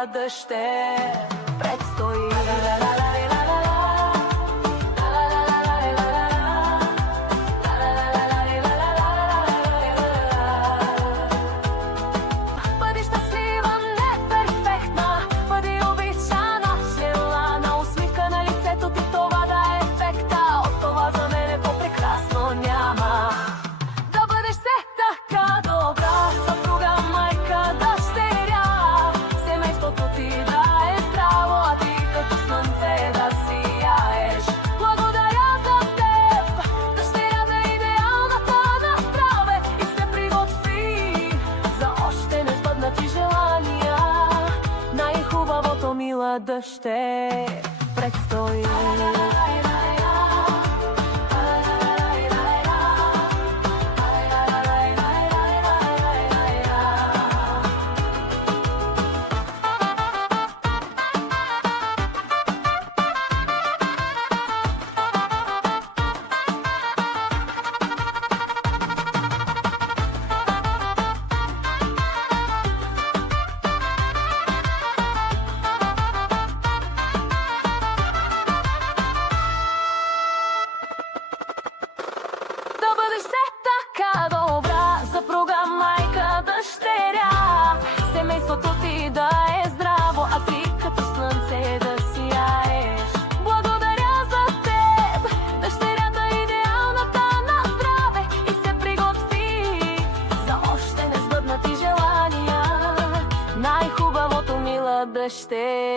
мила дъще предстои. Бъди щастлива, не перфектна, бъди обичана, желана, усмивка на лицето ти, това да е ефекта. От това за мен по-прекрасно няма. Да бъдеш все така добра, съпруга, майка, дъщеря, семейството ти да е здраво, а ти като слънце да сияеш. Благодаря за теб, дъщерята е идеалната на здраве и се приготви за още несбъднати желания. Най-хубавото, мила дъще, предстои. Да бъдеш все така добра, съпруга, майка, дъщеря, семейството ти да е здраво, а ти като слънце да сияеш. Благодаря за теб, дъщерята е идеалната на здраве и се приготви за още несбъднати желания. Най-хубавото, мила дъще,